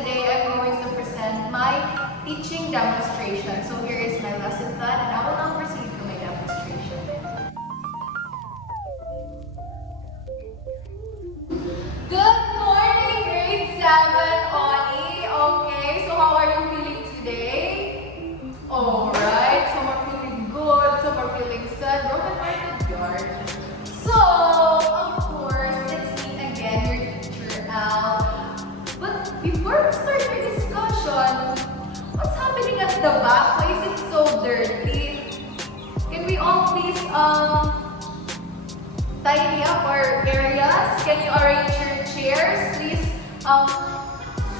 today I'm going to present my teaching demonstration. So here is my lesson plan and I will now proceed to my demonstration. Good morning, grade 7, Oni. Okay, so how are you feeling today? Alright, some are feeling good, some are feeling sad, broken-hearted, George. So, of course, it's me again, your teacher, Al. But before we start our discussion, what's happening at the back? Why is it so dirty? Can we all please tidy up our areas? Can you arrange your chairs? Please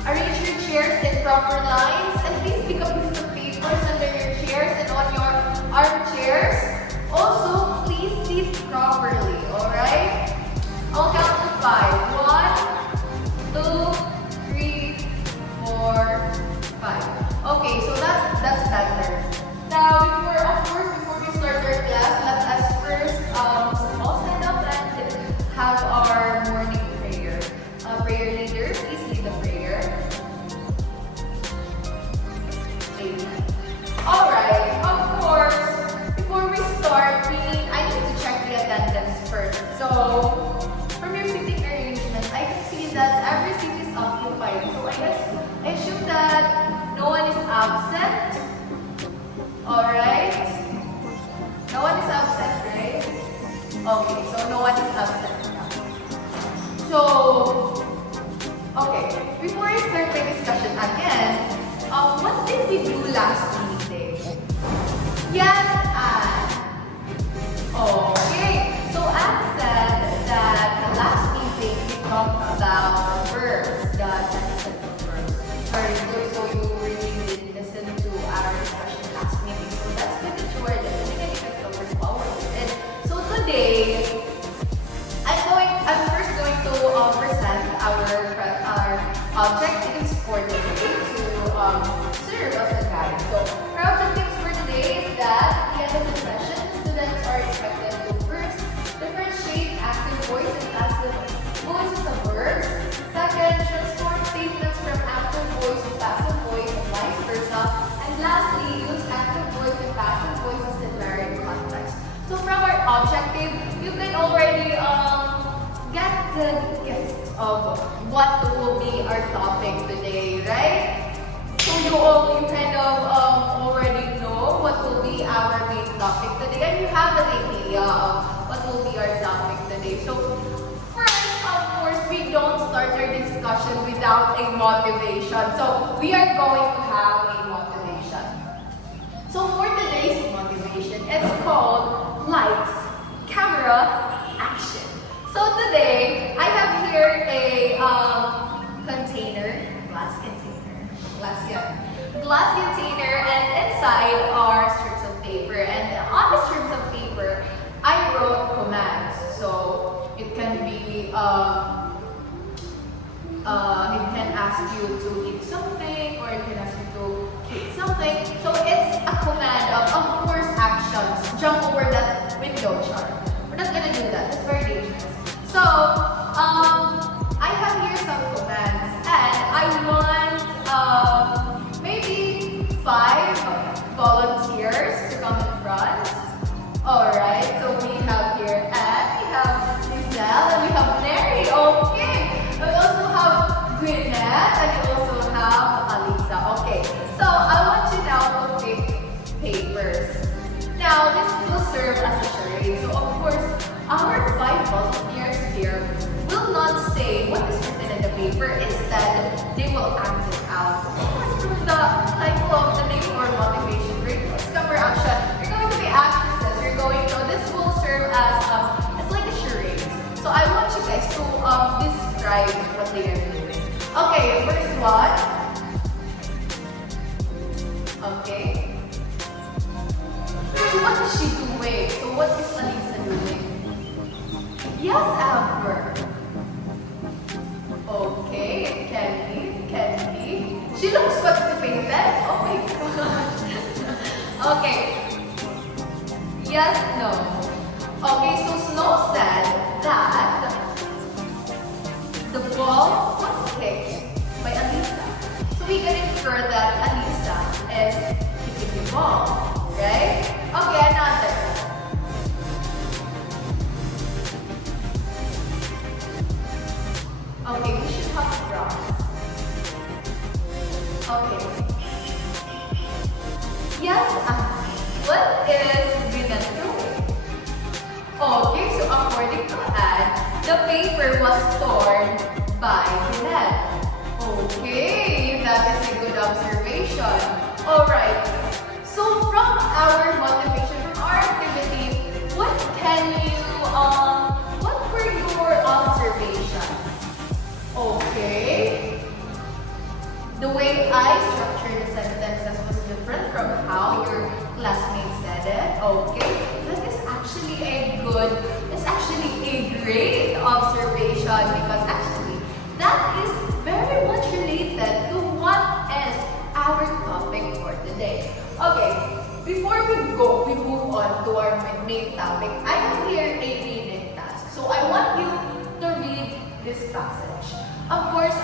arrange your chairs in proper lines. And please pick up pieces of papers under your chairs and on your armchairs. Also, please sit properly, alright? I'll count to 5. 1, 2, 3, 4, 5. Okay, so that's better. Now, before we start our class, let us first all stand up and have our morning prayer. Prayer leader, please lead the prayer. Amen. Alright, of course, before we start, I need to check the attendance first. So, from your seating arrangement, I can see that every seat is occupied. So I assume that no one is absent. Alright? No one is absent, right? Okay, so no one is absent now. So, okay, before I start the discussion again, what did we do last meeting? Yes, Anne. Okay, so Anne said that the last meeting we talked about verbs, the tenses of verbs. Sorry, so you really did listen to our discussion last meeting. So that's good that you are listening and you can still work forward with it. So today, I'm first going to present our objectives for today to serve as a guide. So our objectives for today is that at the end of the session, students are expected to first differentiate active voice and passive voices of verbs. Second, transform statements from active voice to passive voice and vice versa. And lastly, use active voice and passive voices in varied contexts. So from our objective, you can already get the gist of what will be our topic today, right? So you kind of already know what will be our main topic today, and you have an idea of what will be our topic today. So first, of course, we don't start our discussion without a motivation. So we are going to have a motivation. So for today's motivation, it's called Lights, Camera, Action. So today, I have here a glass container, and inside are strips of paper. And on the strips of paper, I wrote commands. So it can be, it can ask you to eat something, or it can ask you to eat something. So it's a command of course, actions. Jump over that window chart. We're not gonna do that. It's very dangerous. So, I have here some commands, and I want maybe 5 volunteers to come in front. Alright, so we have here Anne, we have Giselle, and we have Mary. Okay, we also have Gwyneth, and we also have Alisa. Okay, so I want you now to pick papers. Now, this will serve as a charade. So, of course, our 5 volunteers here will not say what is written in the paper. Instead, they will act it out. Of course, from the title of the name or motivation, right? Discover action. You're going to be actresses. This will serve as it's like a charade. So I want you guys to describe what they are doing. Okay, first one. Okay. So what is she doing? So what is Alisa doing? Yes, Amber. Okay, it can be. She looks constipated. Oh my god. Okay. Yes, no. Okay, so Snow said that the ball was kicked by Alisa. we can infer that Alisa is kicking the ball, right? Okay, another. Okay, we should have props. Okay. Yes, what is Binan doing? Okay, so according to Anne, the paper was torn by Binan. Okay, that is a good observation. Alright, so from our motivation, from our activity, what were your observations? Okay. The way I structured the sentences was different from how your classmates said it. Okay. That is actually it's actually a great observation because actually that is very much related to what is our topic for today. Okay. Before we move on to our main topic, I have here a reading task. So I want you to read this passage. Of course,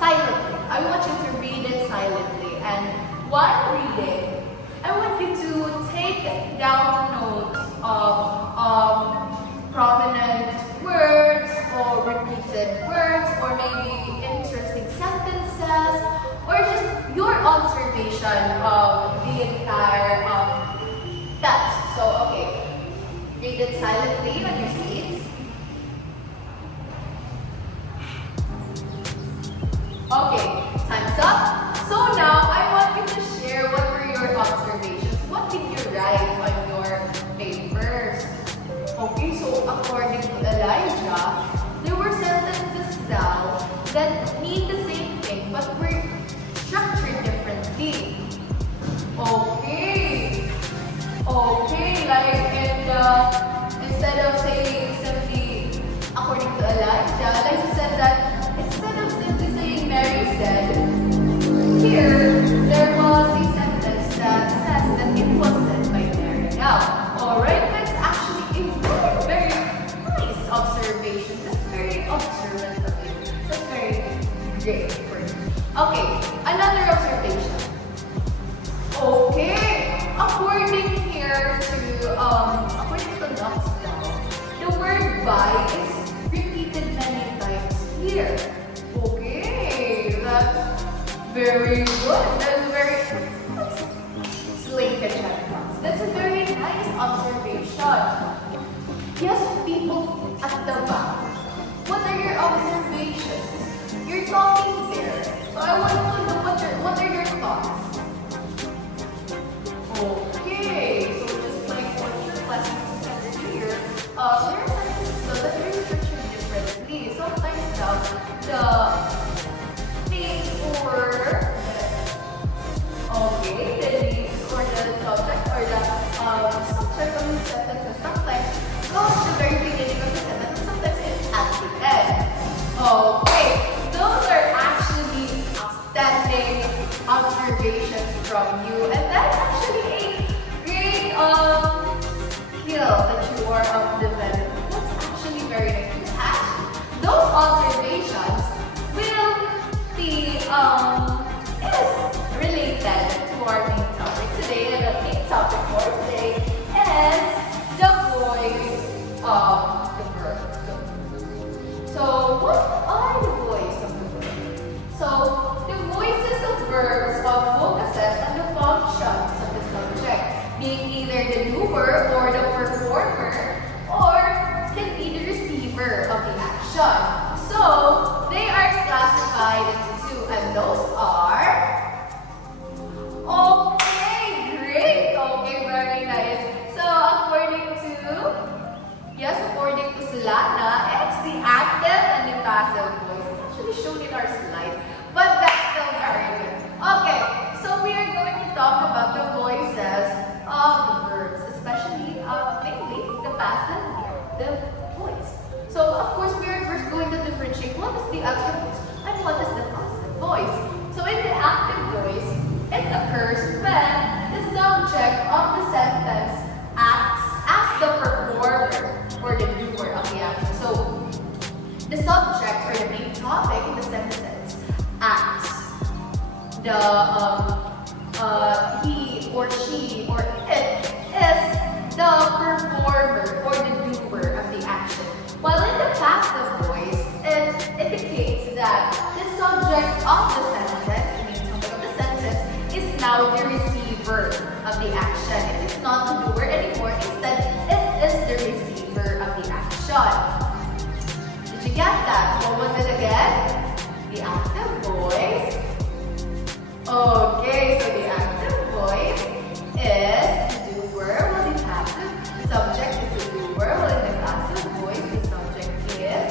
silently. I want you to read it silently. And while reading, I want you to take down notes of prominent words or repeated words or maybe interesting sentences or just your observation of the entire text. So, okay, read it silently on your seats. Okay, time's up. So now I want you to share what were your observations. What did you write on your papers? Okay, so according to Elijah, there were sentences down that mean the same thing but were structured differently. Okay. Okay, like instead of saying simply according to Elijah said that instead of simply saying Mary said, here there was a sentence that says that it was said by Mary. Now, alright, that's actually a very, very nice observation. That's very observant of you. That's very great for you. Okay, another observation. Okay, according to Knoxdown, the word by is repeated many times here. Okay, that's very good. Slate the chat box. That's a very nice observation. Yes, people at the back. What are your observations? You're talking there. So I want to know what are your thoughts? Okay, so just like what your classmates said earlier, there are sentences that are structured differently. Sometimes the names or the names or the subject or the subject of the sentences sometimes go at the very beginning of the sentence and sometimes it's at the end. Okay, those are actually outstanding observations from you, and that's actually a great skill that you are developing. That's actually very nice. Those observations will be is related to our main topic today, and the main topic for today is the voice of the verb. So what are the voice of the verb? So the voices of verbs focuses on the functions of the subject, being either the doer or the performer, or can be the receiver of the action. So they are classified into two, and those are okay, great, okay, very nice. So according to Solana, it's the active and the passive voice. It's actually shown in our slide, but that's still very good. Okay, so we are going to talk about the voices of the verbs, especially mainly the passive and the voice. So of course we are first going to differentiate what is the active voice and what is the passive voice. So in the active voice, it occurs when the subject of the sentence acts as the performer or the doer of the action. So the subject or the main topic in the sentence acts he or she or it is the performer or the doer of the action. While in the passive voice, it indicates that the subject of the sentence, the main topic of the sentence, is now the receiver of the action. It is not the doer anymore. Instead, it is the receiver of the action. Did you get that? What was it again? The active voice. Okay, so the active voice is the doer, while the passive subject is the doer, while in the passive voice, the subject is,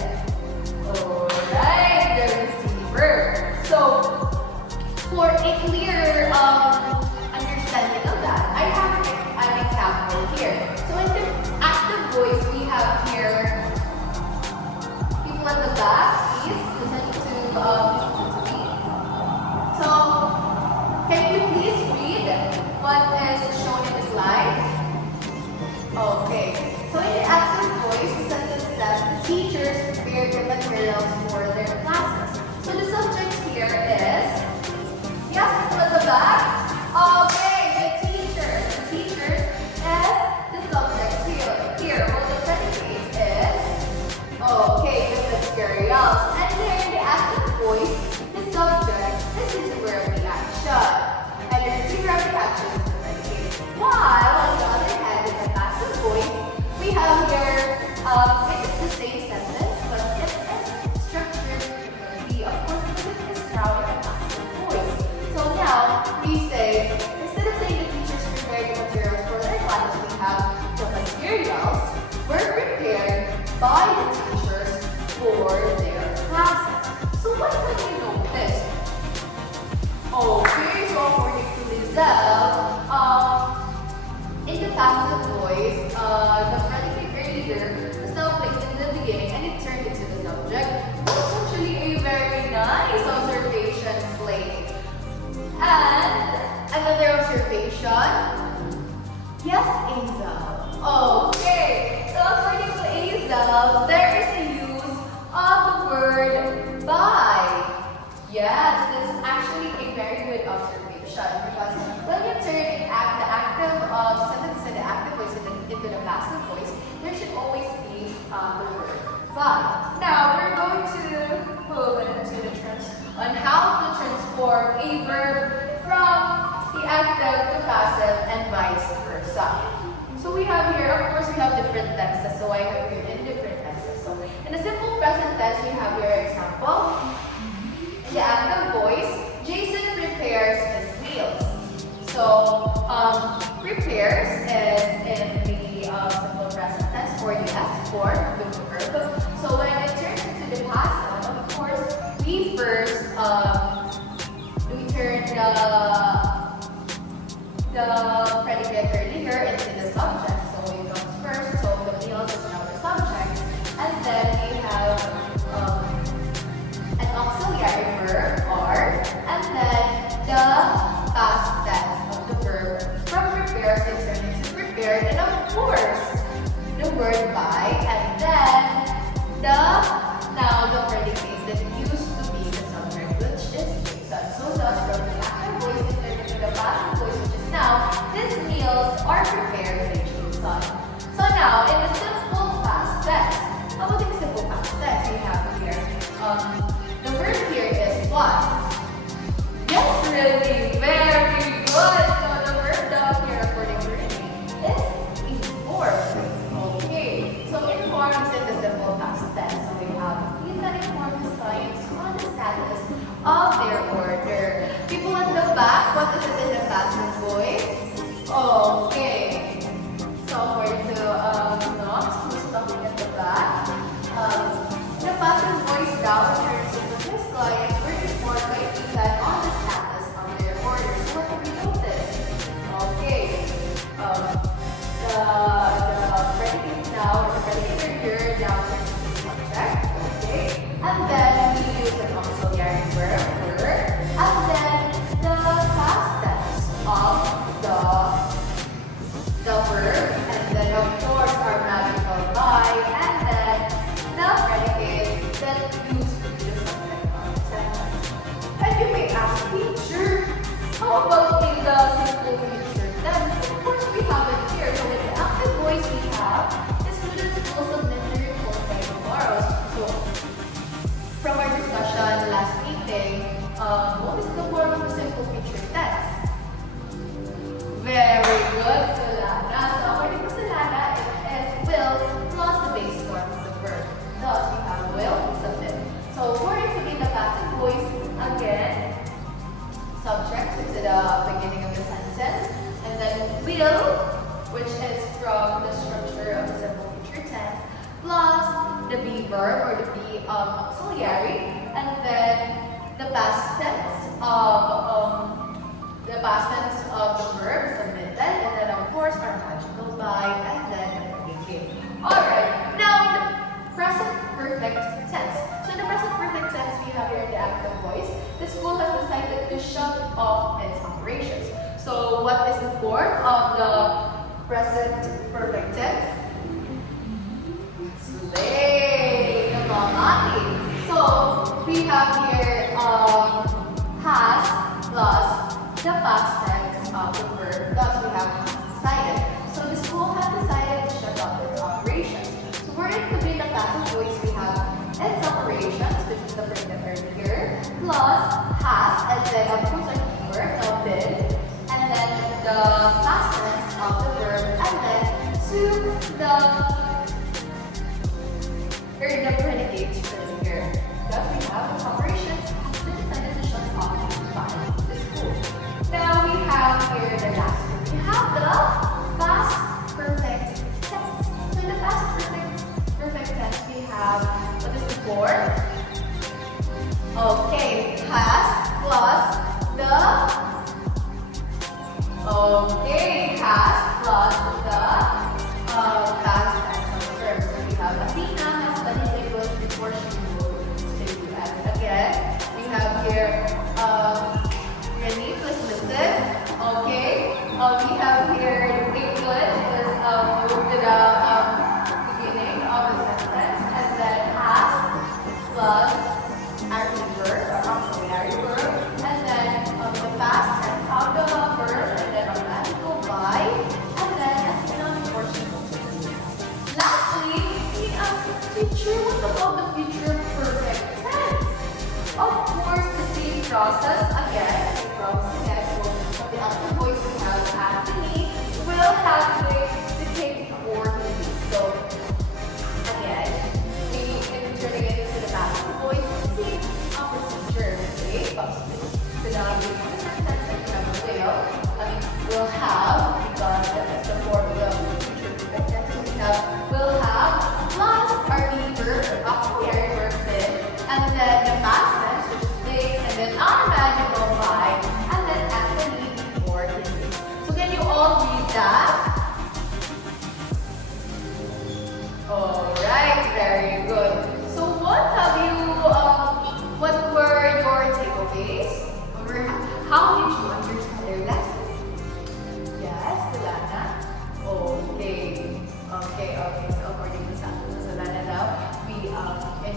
alright, the receiver. So, for a clear understanding of that, I have an example here. So, in the active voice, we have here people at the back. Please listen to me. So, can you please read what is shown in the slide? Okay. So in the active voice, the sentence says the teachers prepare the materials for their classes. So the subject here is, yes, people at the back. Okay, the teachers. The teachers is the subject here. What the predicate is, okay, the materials. And then in the active voice, the subject is the doer of the action. And the receiver of the action is the predicate. While on the other hand, in the passive voice, we have here, it is the same sentence, but it is structured differently. Of course, because it is now in a passive voice. So now, we say, instead of saying the teachers prepare the materials for their classes, we have the materials were prepared by the teachers for their classes. So what can you notice? Okay, so according to Lizelle, in the passive voice, the predicate earlier was now placed in the beginning and it turned into the subject. That's actually a very nice observation, Slade. And another observation. Yes, Azel. Okay, so according to Azel, there is a use of the word by. Yes, this is actually a very good observation because when you turn the active sentence in the active voice into the passive voice, there should always be the word by. Now we're going to go into the on how to transform a verb from the active to passive and vice versa. So we have here, of course, we have different tenses. So I have here in different tenses. So in the simple present tense, we have your example. In the active voice, Jason prepares his meals. So, prepares is in the simple present tense for the S form of the verb. So when it turns into the passive, of course, we first we turn the predicate earlier into the subject. So it comes first. So the meals is now the subject, and then we have an auxiliary verb are, and then the past tense of the verb from prepared to turn into prepared, and of course the word by, and then the predicate that used to be the subject, which is Jason. So thus from the active voice it turned into the passive voice, which is now these meals are prepared by Jason. So now in the simple past tense, how about in the simple past tense we have here? The verb here is what? Yes, really, very good. So the verb down here, according to Renee, is inform. Okay, so inform is in the simple past tense. So we have, you can inform the clients on the status of their order. People at the back, what is it in the passive voice? Okay, so according to Knox, who's talking at the back, the passive voice down turns have, the students will submit their report by tomorrow. So, from our discussion last meeting, what is the form of a simple future tense? Very good, Solana. So, according to Solana, it is will plus the base form of the verb. Thus, we have will submit. So, for it to be the passive voice, again, subject is at the beginning of the sentence, and then will, which is from the structure of the simple future tense, plus the be verb or the be auxiliary, and then the past tense of the verb submitted, and then of course our magical by, and then the predicate. Alright, now the present perfect tense. So in the present perfect tense, we have here the active voice. The school has decided to shut off its operations. So what is the form of the present perfect tense? Slay, namamati. So we have here has plus the past tense of the verb. Thus we have has decided. So the school has decided to shut off its operations. So for it to be the passive voice, we have its operations, which is the verb earlier, plus has, and then of course our keyword, now been, and then the past tense of the verb, and then to the predicate earlier. Thus we have its operations has been decided to shut off by the school. Now we have here the last one. We have the past perfect tense. So in the past perfect tense, we have what is the form? Okay, has plus the past tense of the verb. So we have Athena has studied English before she moved to the US. Again, we have here Renee, please listen. Okay. We have here English is moved to the beginning of the sentence, and then has plus our verb or auxiliary verb, and then the past tense of the verb, and then a magical by, and then as you know, unfortunately. Lastly, we ask teacher, what about the future perfect tense? Of course, the same process again. From the active voice we have Anthony will have to take before he leaves. So again, we turning it into the passive voice, same procedure. Okay, so the sentence that we have will have, because that's the form of the future perfect tense, we will have plus our verb, auxiliary verb been, and then the past tense, which is big, and then our magical by, and then Anthony before he leaves. So can you all read that? Alright, very good. So what were your takeaways? How did you understand their lesson? Yes, Solana? Okay. So according to Solana now, we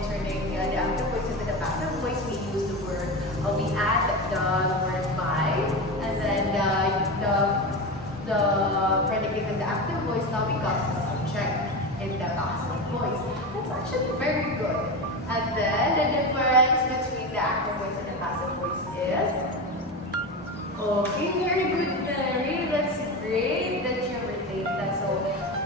turning the active voice into the passive voice, we use the word, we add the word by, and then the predicate in the active voice now becomes the subject in the passive voice. That's actually very good. And then the difference between the active voice and the passive voice is, okay, very good, Mary. That's great that you relate that. So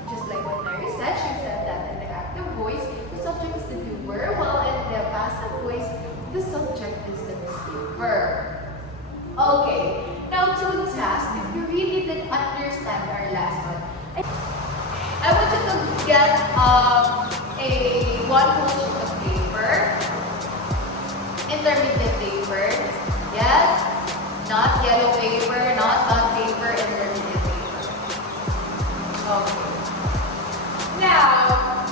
just like what Mary said, she said that in the active voice, the subject is the doer, while in the passive voice, the subject is the receiver. Okay, now to test if you really didn't understand our lesson, I want you to get one whole sheet of paper, intermediate paper, yes, not yellow paper, not bond paper, intermediate paper. Okay. Now,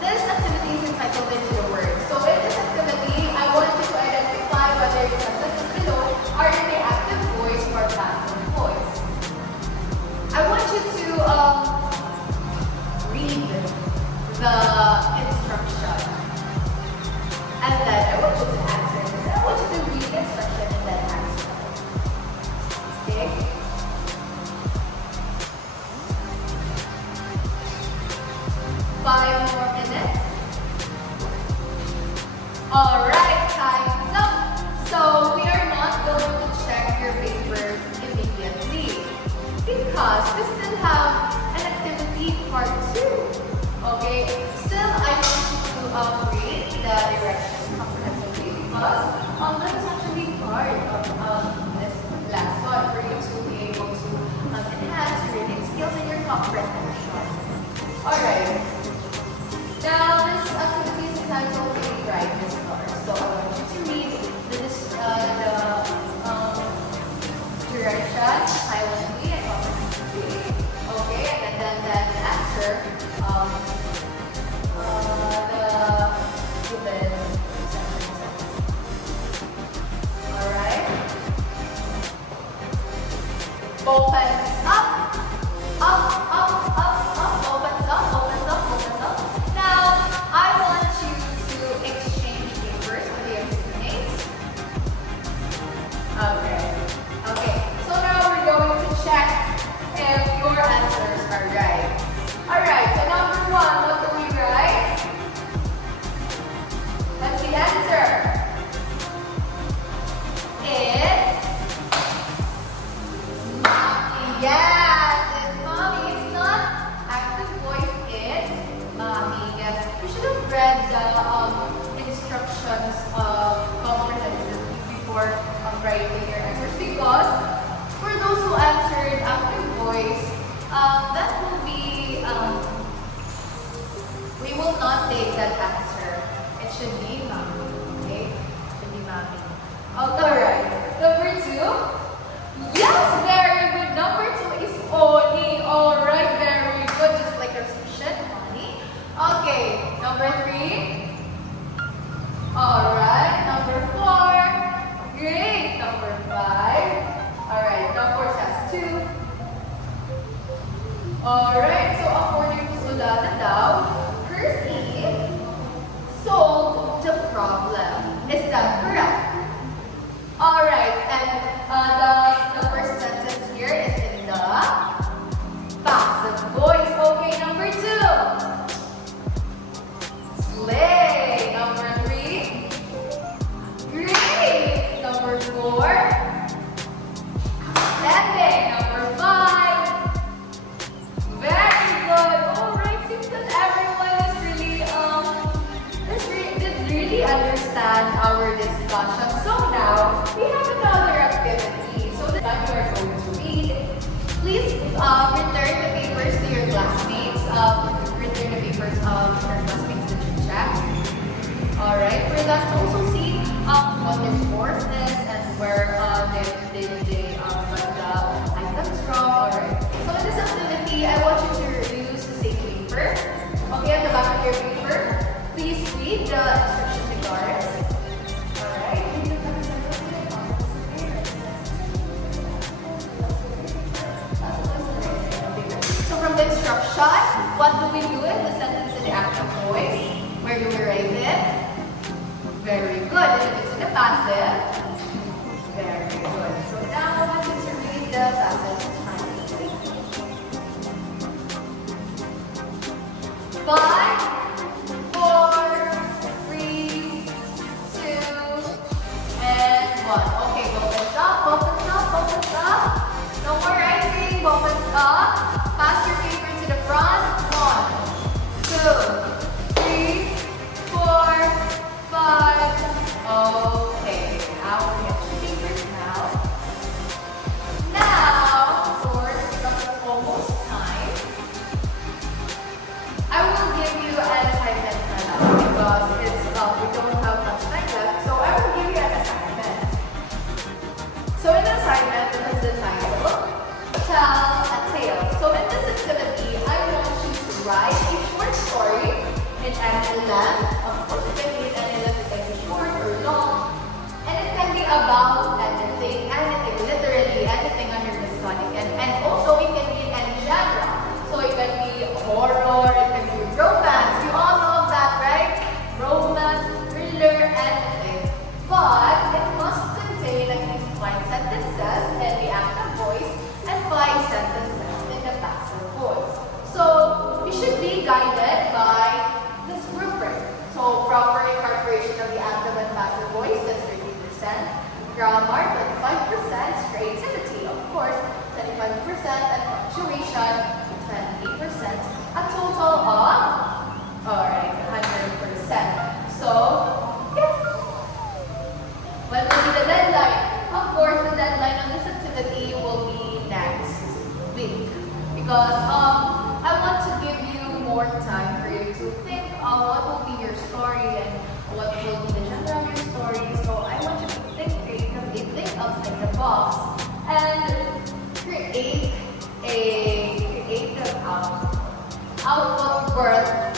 this activity is entitled into the word. So in this activity, I want you to identify whether the sentences below are in the active voice or passive voice. I want you to read the instruction. And then I want you to answer this. I want you to read the instruction and then answer. Okay? Alright, time's up. So we are not going to check your papers immediately because we still have an activity part 2. Okay, still I want you to read the directions comprehensively because that is actually part of this lesson for you to be able to enhance your reading skills and your comprehension. Alright, now this activity is entitled Read Brightness Colors. So I want you to read the direction silently and comprehensively. Okay, and then answer the given sentences. Alright? Opens up, opens up. Now, I want you to exchange papers with your teammates. Okay. So now we're going to check if your answers are right. Alright, so number 1, what do we write? What's the answer? It's yes, it's mommy. It's not active voice, it's mommy. Yes, you should have read the instructions comprehensively before writing your answers because for those who answered active voice, that will be, we will not take that answer. It should be mommy, okay? It should be mommy. Alright, number 2. Yes, very good. Number 2 is Oni. Alright, very good. Just like your section, Oni. Okay, number 3. Alright, number 4. Great. Number 5. Alright, number 4 has 2. Alright, so according to Sulana daw, Percy solved the problem. Is that correct? Alright, and the first sentence here is in the passive voice. Okay, number 2. Slay. Number 3. Great. Number 4. Outstanding. Number 5. Very good. Alright, seems that everyone did really understand our discussion. So now, we have another activity. So this time you are going to read. Please return the papers to your classmates. Return the papers to your classmates to check. Alright, for them to also see what their scores is and where they got the items from. Alright. So in this activity, I want you to use the same paper. Okay, at the back of your paper, please read the instructions and cards. Alright. So from the instruction, what do we do in the sentence in the active voice? Where do we write it? Very good. And if it's in the passive, very good. So now I want you to read the passive. 5, 4, 3, 2, and 1. Okay, opens up. No more writing. Opens up. Pass your paper to the front. 1, 2, 3, 4, 5. Okay, now we get the papers now. Now, of course, because it's almost time, I will give you an assignment now because we don't have much time left. So I will give you an assignment. So in the assignment, it has the title, Tell a Tale. So in this activity, I want you to write a short story in any length. Of course, it can be in any length. It can be short or long. And it can be about anything, literally anything under the sun. And also it can be in any genre. So it can be horror, it can be romance. You all know that, right? Romance. grammar, 25% creativity, of course, 25% and punctuation, 28%, a total of, alright, 100%. So, yes. When will be the deadline? Of course, the deadline on this activity will be next week because I want to give you more time for you to think of what will be your story and what will be the genre of your story. So I want you to think creatively, think outside the box, and create a creative output worth